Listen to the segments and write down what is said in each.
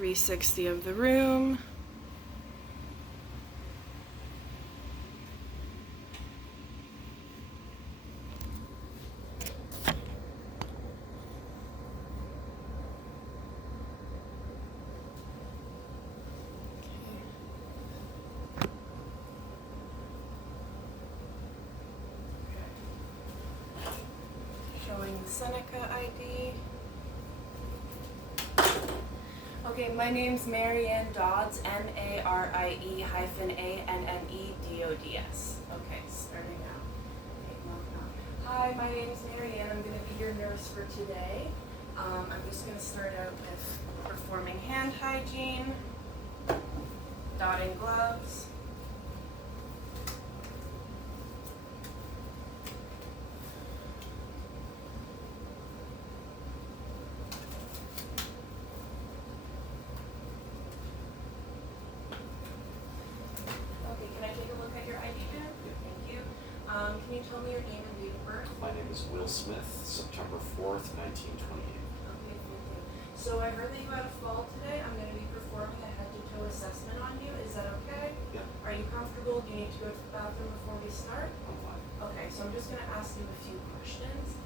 360 of the room. Showing the Seneca ID. Okay, my name's Marianne Dodds, Marie-Annennedods. Okay, starting now. Okay, hi, my name's Marianne. I'm going to be your nurse for today. I'm just going to start out with performing hand hygiene, dotting gloves. Can you tell me your name and date of birth? My name is Will Smith, September 4th, 1928. Okay, thank you. So I heard that you had a fall today. I'm going to be performing a head-to-toe assessment on you. Is that okay? Yep. Are you comfortable? Do you need to go to the bathroom before we start? I'm fine. Okay, so I'm just going to ask you a few questions.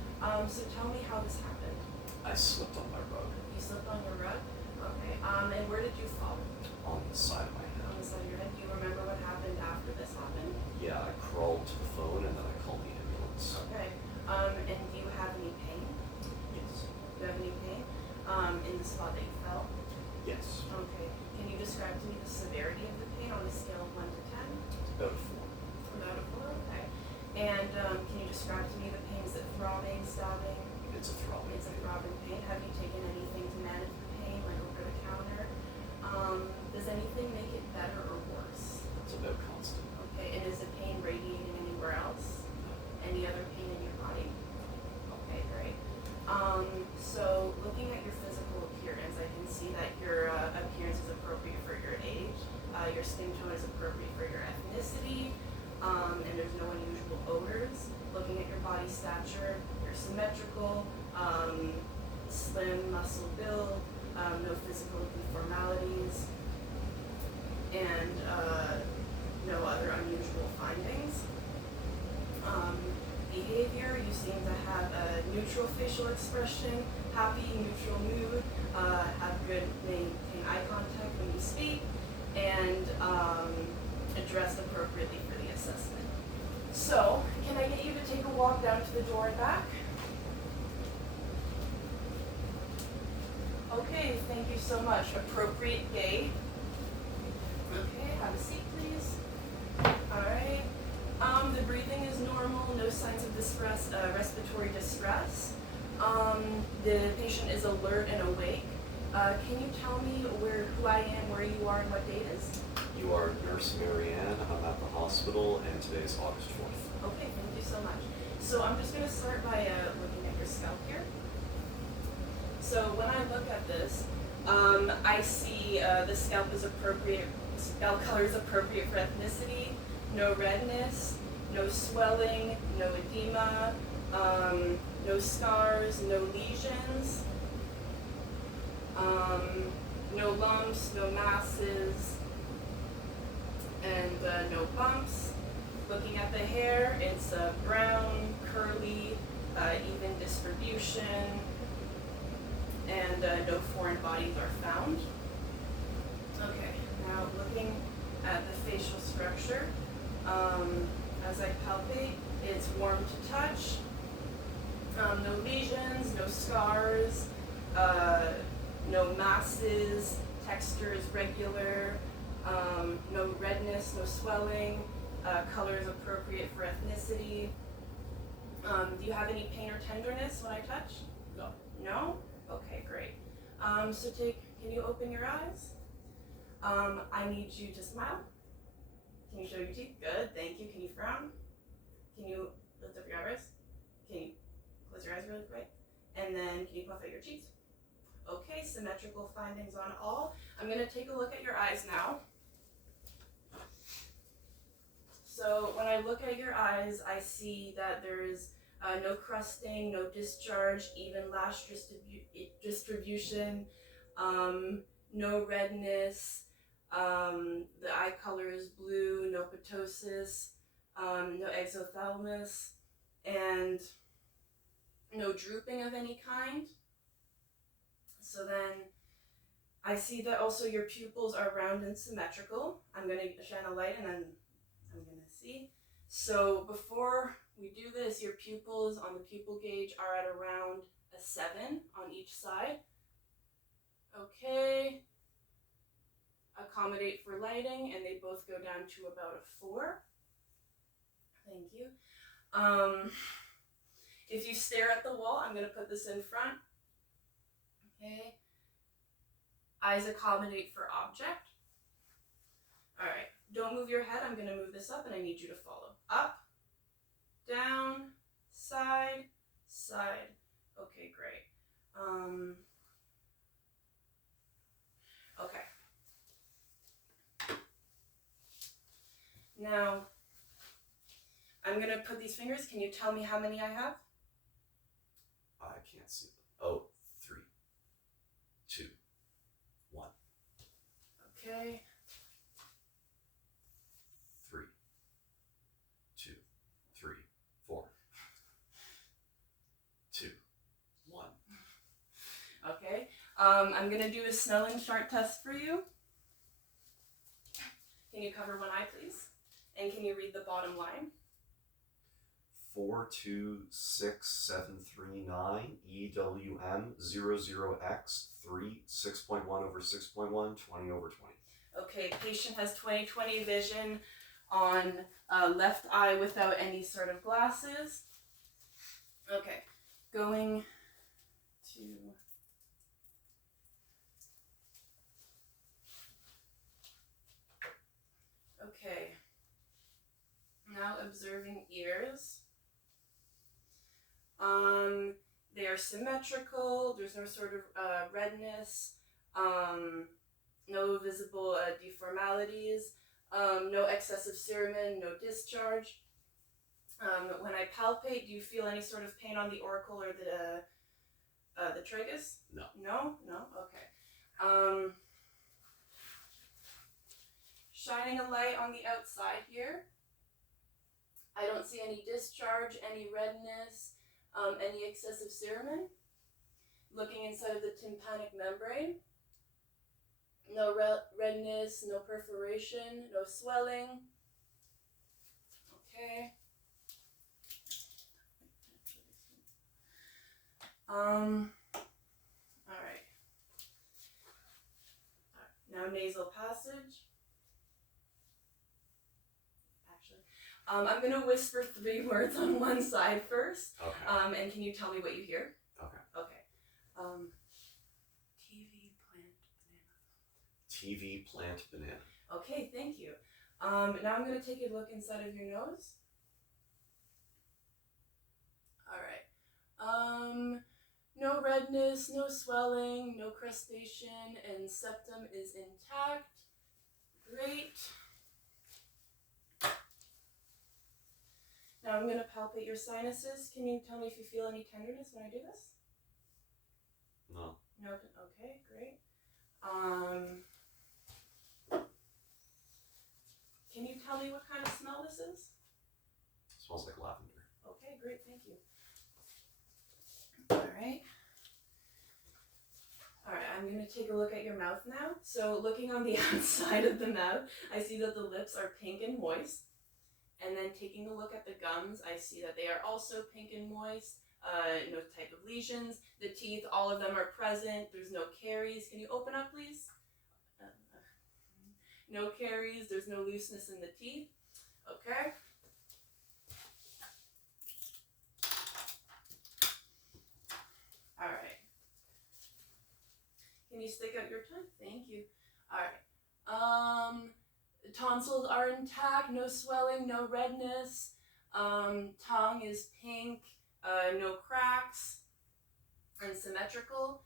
So tell me how this happened. I slipped on my rug. You slipped on your rug? Okay. And where did you fall? On the side of my head. On the side of your head. Do you remember what happened after this happened? Yeah, I crawled to the phone and then I called the ambulance. Okay. And do you have any pain? Yes. Do you have any pain in the spot that you fell? Yes. Okay. Can you describe to me the severity of the pain on a scale of 1 to 10? About a 4. About a 4, okay. And can you describe to me the pain? Is it throbbing, stabbing? It's a throbbing It's a pain. throbbing pain. Have you taken anything to manage the pain, like over the counter? Does anything make it better or worse? It's about constant. Okay, and is the pain radiating anywhere else? Any other pain in your body? Okay, great. So looking at your physical appearance, I can see that your appearance is appropriate for your age. Your skin tone is appropriate for your ethnicity, and there's no unusual odors. Looking at your body stature, you're symmetrical, slim, muscle build, no physical abnormalities, and no other unusual findings. Behavior, you seem to have a neutral facial expression, happy, neutral mood, have good maintain eye contact when you speak, and addressed appropriately for the assessment. So, can I get you to take a walk down to the door and back? Okay, thank you so much. Appropriate gait. Okay, have a seat, please. All right. The breathing is normal, no signs of distress, respiratory distress. The patient is alert and awake. Can you tell me who I am, where you are, and what date is? You are Nurse Marianne. I'm at the hospital and today is August 4th. Okay, thank you so much. So I'm just going to start by looking at your scalp here. So when I look at this, I see the scalp color is appropriate for ethnicity, no redness, no swelling, no edema, no scars, no lesions, no lumps, no masses, and no bumps. Looking at the hair, it's brown, curly, even distribution, and no foreign bodies are found. Okay, now looking at the facial structure, as I palpate, it's warm to touch, no lesions, no scars, no masses, texture is regular, no redness, no swelling, color is appropriate for ethnicity. Do you have any pain or tenderness when I touch? No. No? Okay, great. So can you open your eyes? I need you to smile. Can you show your teeth? Good, thank you. Can you frown? Can you lift up your eyebrows? Can you close your eyes really quick? And then can you puff out your cheeks? Okay, symmetrical findings on all. I'm gonna take a look at your eyes now. So when I look at your eyes, I see that there is no crusting, no discharge, even lash distribution, no redness, the eye color is blue, no ptosis, no exophthalmos, and no drooping of any kind. So then I see that also your pupils are round and symmetrical. I'm going to shine a light and then I'm going to see. So before we do this, your pupils on the pupil gauge are at around a 7 on each side. Okay. Accommodate for lighting, and they both go down to about a 4. Thank you. If you stare at the wall, I'm going to put this in front. Okay. Eyes accommodate for object. All right. Don't move your head. I'm going to move this up, and I need you to follow. Up, down, side, side. Okay, great. Okay. Now, I'm going to put these fingers. Can you tell me how many I have? I can't see them. Oh, 3, 2, 1. Okay. 3, 2, 3, 4. 2, 1. Okay. I'm going to do a Snellen chart test for you. Can you cover one eye, please? And can you read the bottom line? 426,739 EWM 00X 3 6.1 over 6.1 20 over 20. Okay, patient has 20/20 vision on left eye without any sort of glasses. Okay, going to... Okay, now observing ears. They are symmetrical, there's no sort of redness, no visible deformalities, no excessive cerumen, no discharge. When I palpate, do you feel any sort of pain on the auricle or the tragus? No. No? No? Okay. Shining a light on the outside here. I don't see any discharge, any redness, any excessive cerumen. Looking inside of the tympanic membrane. No redness, no perforation, no swelling. Okay. All right. Now nasal passage. I'm going to whisper 3 words on one side first. Okay. And can you tell me what you hear? Okay. Okay. TV, plant, banana. TV, plant, banana. Okay, thank you. Now I'm going to take a look inside of your nose. All right. No redness, no swelling, no crustation, and septum is intact. Great. Now I'm going to palpate your sinuses. Can you tell me if you feel any tenderness when I do this? No. No. Okay, great. Can you tell me what kind of smell this is? It smells like lavender. Okay, great, thank you. All right, I'm going to take a look at your mouth now. So looking on the outside of the mouth, I see that the lips are pink and moist. And then taking a look at the gums, I see that they are also pink and moist, no type of lesions. The teeth, all of them are present. There's no caries. Can you open up, please? No caries. There's no looseness in the teeth. Okay. All right. Can you stick out your tongue? Thank you. All right. Tonsils are intact, no swelling, no redness. Tongue is pink, no cracks, and symmetrical.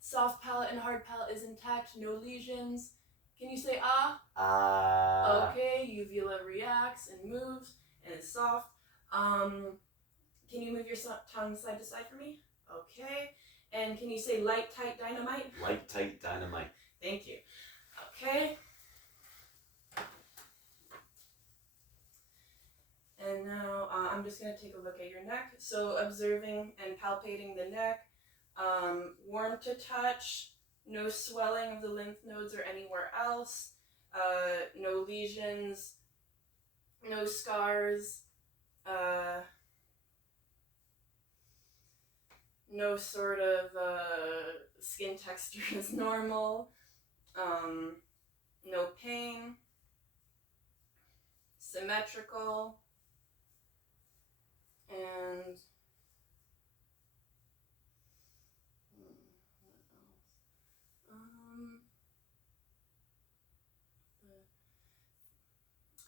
Soft palate and hard palate is intact, no lesions. Can you say ah? Okay, uvula reacts and moves and is soft. Can you move your tongue side to side for me? Okay. And can you say light, tight dynamite? Light, tight dynamite. Thank you. Okay. And now I'm just going to take a look at your neck. So observing and palpating the neck, warm to touch, no swelling of the lymph nodes or anywhere else, no lesions, no scars, no sort of skin texture is normal, no pain, symmetrical, and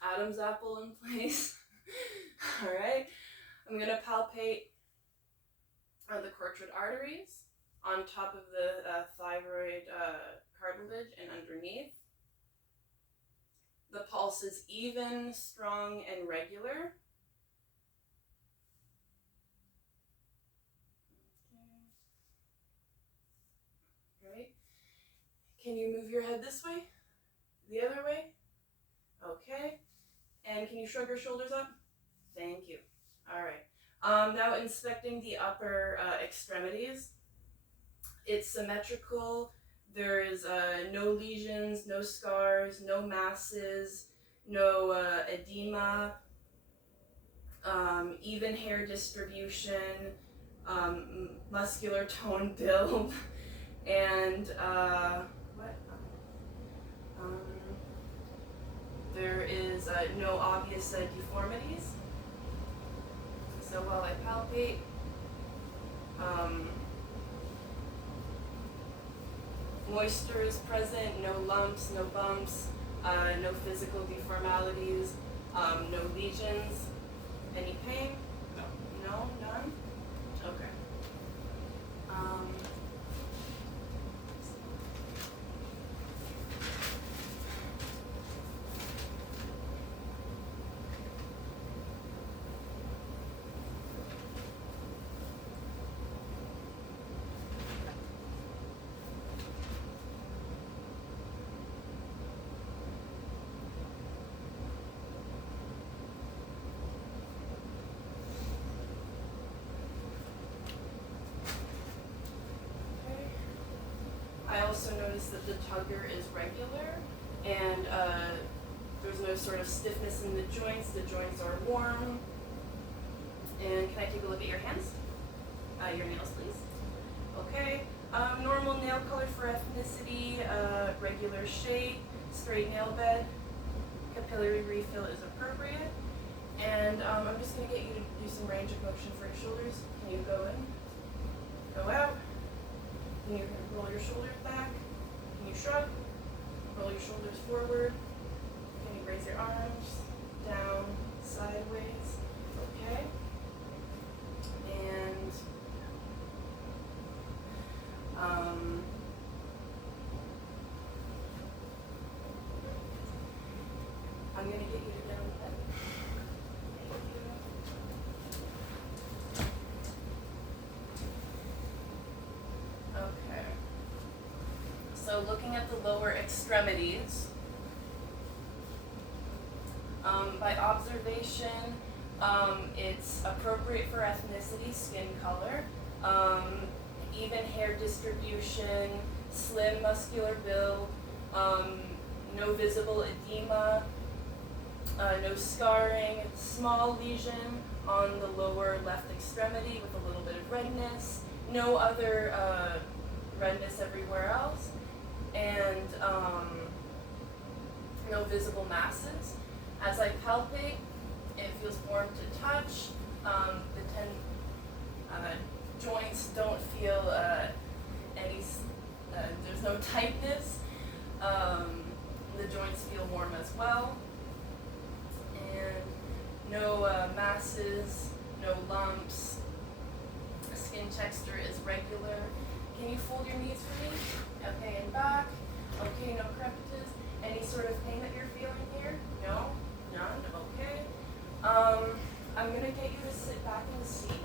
Adam's apple in place. All right, I'm gonna palpate the carotid arteries on top of the thyroid cartilage and underneath. The pulse is even, strong, and regular. Okay. Right. Can you move your head this way? The other way? Okay. And can you shrug your shoulders up? Thank you. All right. Now inspecting the upper extremities. It's symmetrical. There is no lesions, no scars, no masses, no edema, even hair distribution, muscular tone build, and there is no obvious deformities. So while I palpate, moisture is present, no lumps, no bumps, no physical deformalities, no lesions. Any pain? No. No, none? Okay. I also noticed that the tugger is regular, and there's no sort of stiffness in the joints. The joints are warm. And can I take a look at your hands? Your nails, please. Okay. Normal nail color for ethnicity, regular shape, straight nail bed, capillary refill is appropriate. And I'm just going to get you to do some range of motion for your shoulders. Can you go in? Go out? Can you roll your shoulders back? Can you shrug? Roll your shoulders forward. Can you raise your arms? Down, sideways. Okay. And I'm going to get you to down the bed. Okay. So looking at the lower extremities, by observation, it's appropriate for ethnicity, skin color, even hair distribution, slim muscular build, no visible edema, no scarring, small lesion on the lower left extremity with a little bit of redness, no other redness everywhere else, and no visible masses. As I palpate, it feels warm to touch. The joints don't feel there's no tightness. The joints feel warm as well. And no masses, no lumps. Skin texture is regular. Can you fold your knees for me? Okay, and back. Okay, no crepitus. Any sort of pain that you're feeling here? No? None? Okay. I'm gonna get you to sit back in the seat.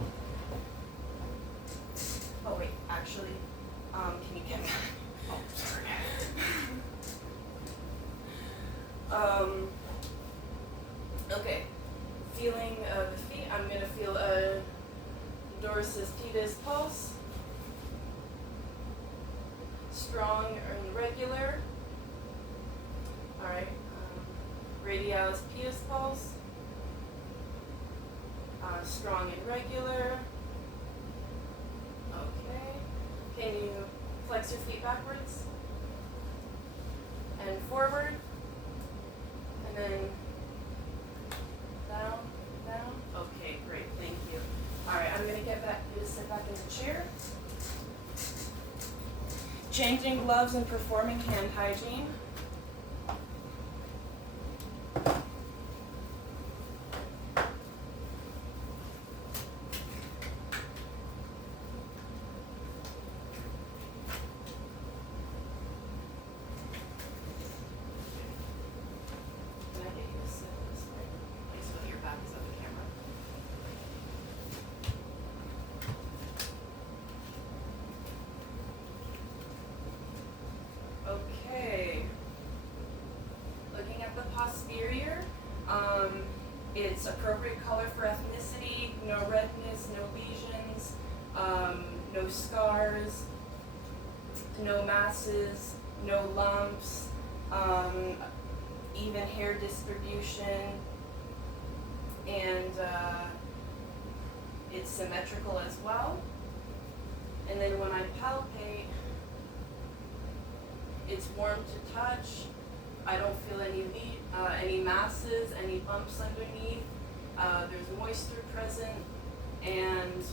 Oh wait, actually, strong and regular. Alright, radialis pius pulse, strong and regular. Okay, can you flex your feet backwards and forward, and then down, down. Okay, great, thank you. Alright, I'm gonna get back, you to sit back in the chair. Changing gloves and performing hand hygiene. Can I get you to sit this way? Like so that your back is at the camera. Okay. Looking at the posterior, it's appropriate color for ethnicity, no redness, no lesions, no scars, no masses, no lumps, even hair distribution, and it's symmetrical as well. And then when I palpate, it's warm to touch. I don't feel any masses, any bumps underneath. There's moisture present, and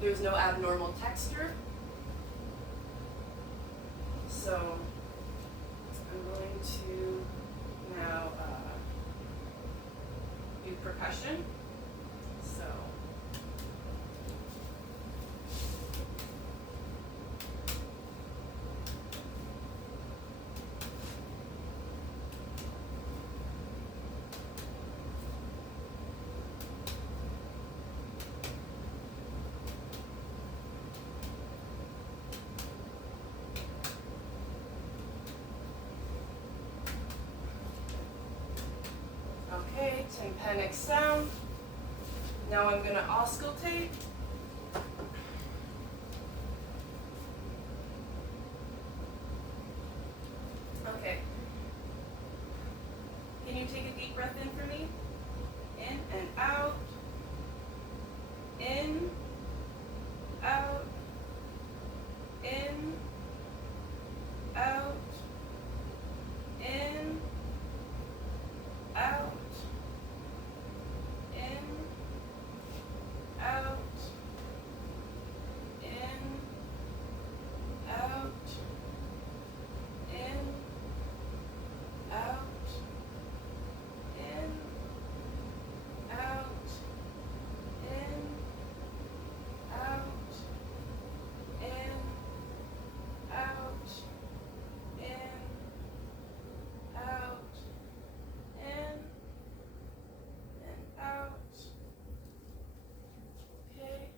there's no abnormal texture. So I'm going to now do percussion. So. Okay, tympanic sound. Now I'm going to auscultate. Okay. Can you take a deep breath in for me? In and out. In, out, in, out, in, out. In, out, in, out, in, out, in, out, in, out, in, out, in, out, in, and out. Okay.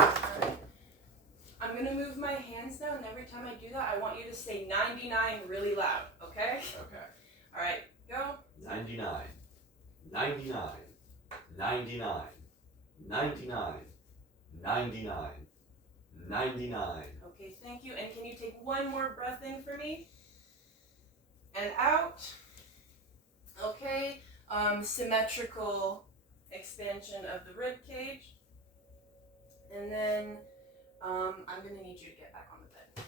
Alright. I'm going to move my hands now, and every time I do that, I want you to say 99 really loud, okay? Okay. Alright, go. 99, 99, 99, 99, 99, 99. Okay, thank you. And can you take one more breath in for me? And out. Okay. Symmetrical expansion of the rib cage. And then I'm going to need you to get back on the bed.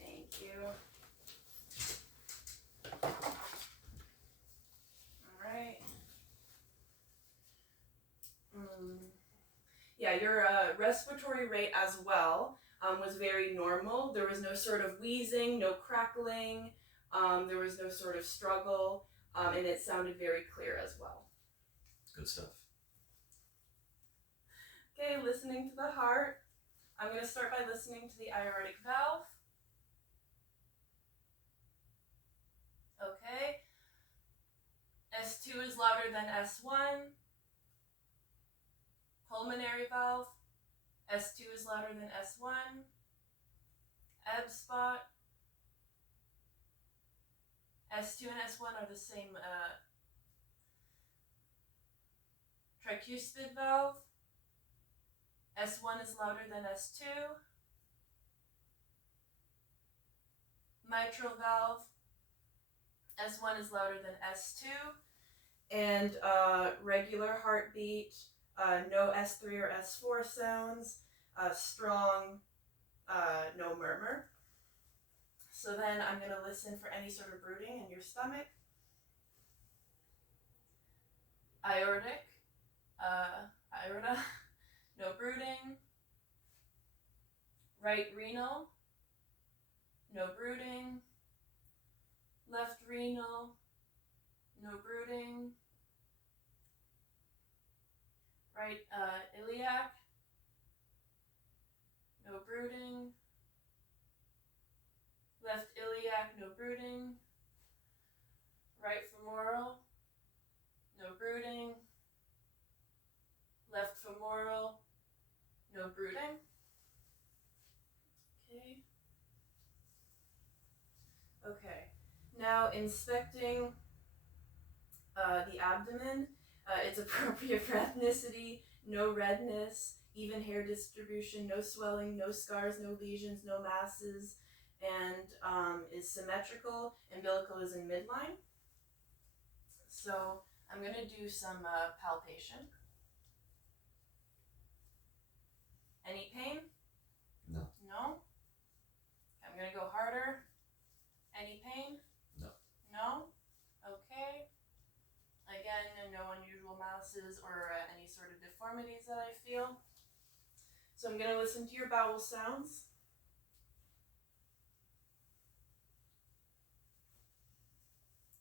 Thank you. Alright. Yeah, your respiratory rate as well was very normal. There was no sort of wheezing, no crackling, there was no sort of struggle, and it sounded very clear as well. Good stuff. Okay, listening to the heart. I'm going to start by listening to the aortic valve. Okay. S2 is louder than S1. Pulmonary valve. S2 is louder than S1. Ebb spot. S2 and S1 are the same tricuspid valve. S1 is louder than S2. Mitral valve, S1 is louder than S2. And regular heartbeat, no S3 or S4 sounds, strong, no murmur. So then I'm going to listen for any sort of brooding in your stomach. Aortic, aorta, no brooding. Right renal, no brooding. Left renal, no brooding. Right iliac, no brooding. Left iliac, no brooding. Right femoral, no brooding. Left femoral, no brooding. Okay. Okay. Now inspecting the abdomen, it's appropriate for ethnicity, no redness, even hair distribution, no swelling, no scars, no lesions, no masses, and is symmetrical. Umbilical is in midline. So I'm going to do some palpation. Any pain? No. No? I'm going to go harder. Any pain? No. No? Okay. Again, no unusual masses or any sort of deformities that I feel. So I'm going to listen to your bowel sounds.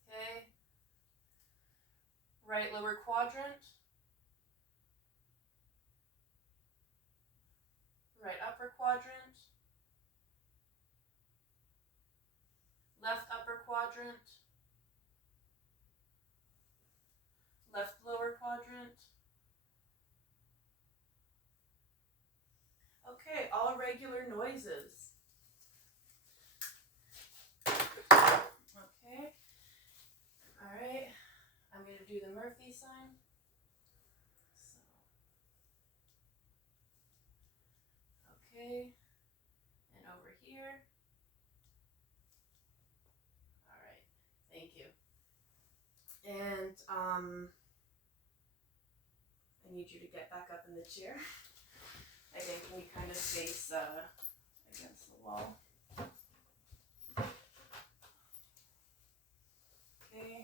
Okay. Right lower quadrant. Right upper quadrant. Left upper quadrant. Left lower quadrant. Okay, all regular noises. Okay. All right. I'm going to do the Murphy sign. So. Okay. And over here. All right. Thank you. And I need you to get back up in the chair. Again, can we kind of face against the wall? Okay.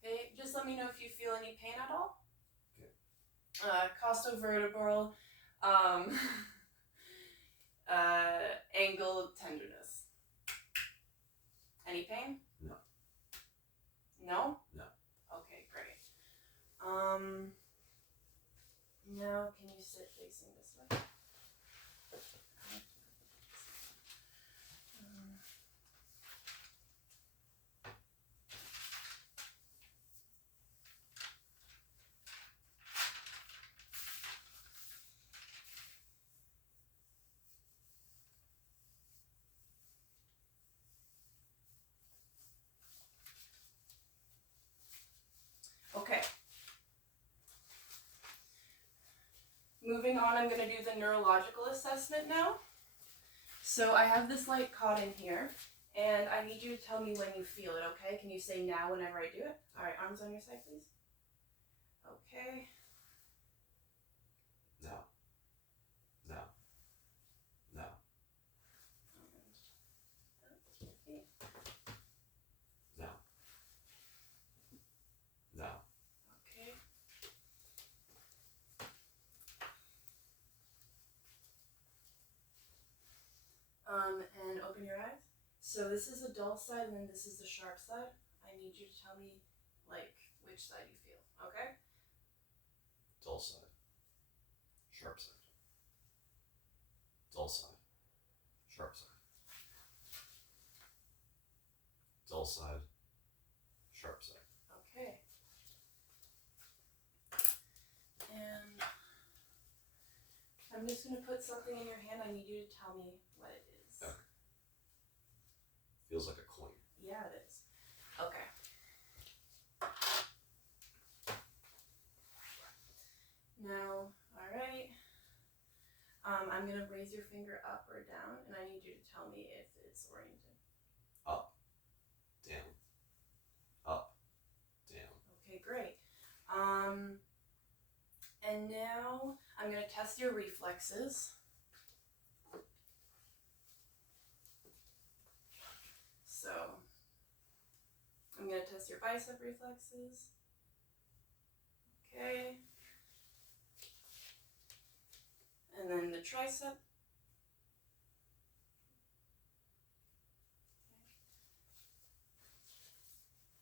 Okay, just let me know if you feel any pain at all. Okay. Costovertebral, angle tenderness. Any pain? No. No? No. Okay, great. Now can you sit facing this way? Okay. Moving on, I'm going to do the neurological assessment now. So I have this light caught in here, and I need you to tell me when you feel it, okay? Can you say now whenever I do it? All right, arms on your side, please. Okay. No. No. No. No. No. Okay. And open your eyes. So this is the dull side, and then this is the sharp side. I need you to tell me, like, which side you feel, okay? Dull side. Sharp side. Dull side. Sharp side. Dull side. Sharp side. Okay. And I'm just going to put something in your hand. I need you to tell me what it is. Okay. Feels like a coin. Yeah, it is. Okay. Now I'm gonna raise your finger up or down, and I need you to tell me if it's oriented. Up, down, up, down. Okay, great. And now I'm gonna test your reflexes. So I'm gonna test your bicep reflexes. Okay. And then the tricep.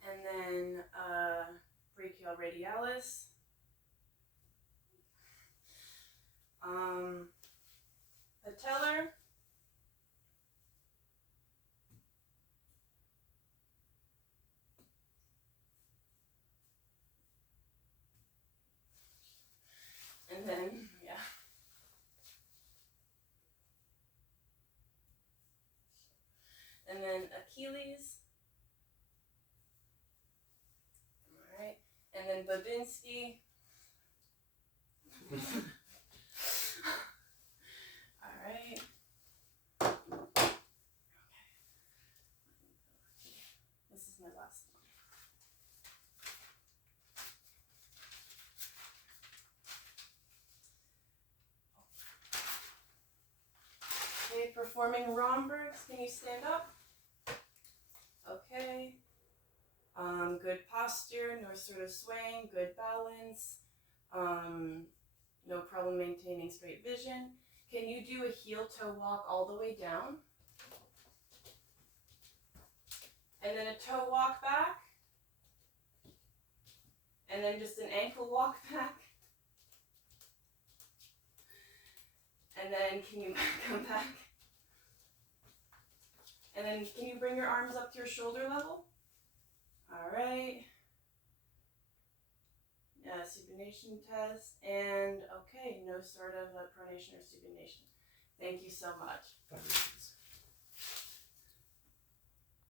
Okay. And then brachial radialis. Patellar. And then, yeah. And then Achilles. All right. And then Babinski. All right. Okay. This is my last one. Okay, performing Rombergs. Can you stand up? Okay. Good posture, no sort of swaying, good balance. No problem maintaining straight vision. Can you do a heel toe walk all the way down? And then a toe walk back? And then just an ankle walk back? And then can you come back? And then can you bring your arms up to your shoulder level? All right. Supination test. And okay, no sort of pronation or supination. Thank you so much. Thank you.